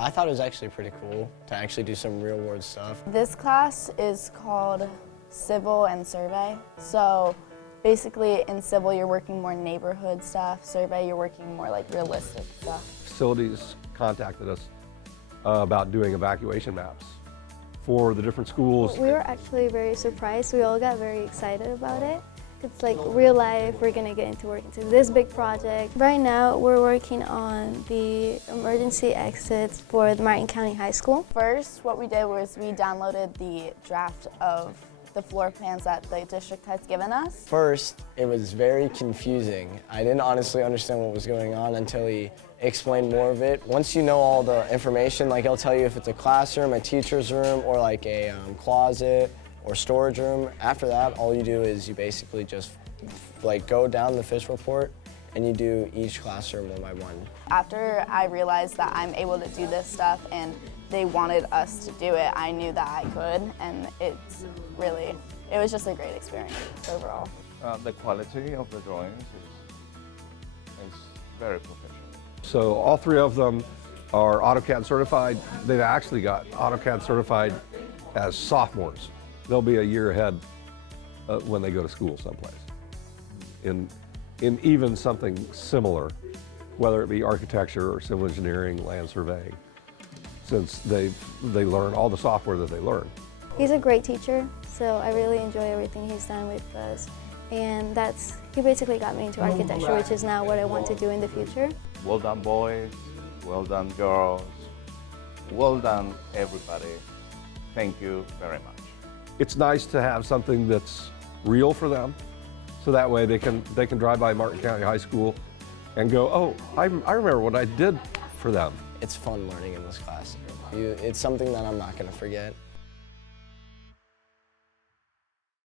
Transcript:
I thought it was actually pretty cool to actually do some real world stuff. This class is called Civil and Survey. So basically in civil you're working more neighborhood stuff, survey you're working more like realistic stuff. Facilities contacted us about doing evacuation maps for the different schools. We were actually very surprised. We all got very excited about it. It's like real life, we're gonna get into work into this big project. Right now we're working on the emergency exits for the Martin County High School. First, what we did was we downloaded the draft of the floor plans that the district has given us. First, it was very confusing. I didn't honestly understand what was going on until he explained more of it. Once you know all the information, like he'll tell you if it's a classroom, a teacher's room, or like a closet or storage room. After that, all you do is you basically just like go down the fish report and you do each classroom one by one. After I realized that I'm able to do this stuff and they wanted us to do it, I knew that I could, and it was just a great experience overall. The quality of the drawings is very professional. So all three of them are AutoCAD certified. They've actually got AutoCAD certified as sophomores. They'll be a year ahead when they go to school someplace in even something similar, whether it be architecture or civil engineering, land surveying, since they learn all the software that they learn. He's a great teacher, so I really enjoy everything he's done with us. And he basically got me into architecture, which is now what I want to do in the future. Well done, boys. Well done, girls. Well done, everybody. Thank you very much. It's nice to have something that's real for them, so that way they can drive by Martin County High School and go, oh, I remember what I did for them. It's fun learning in this class. It's something that I'm not going to forget.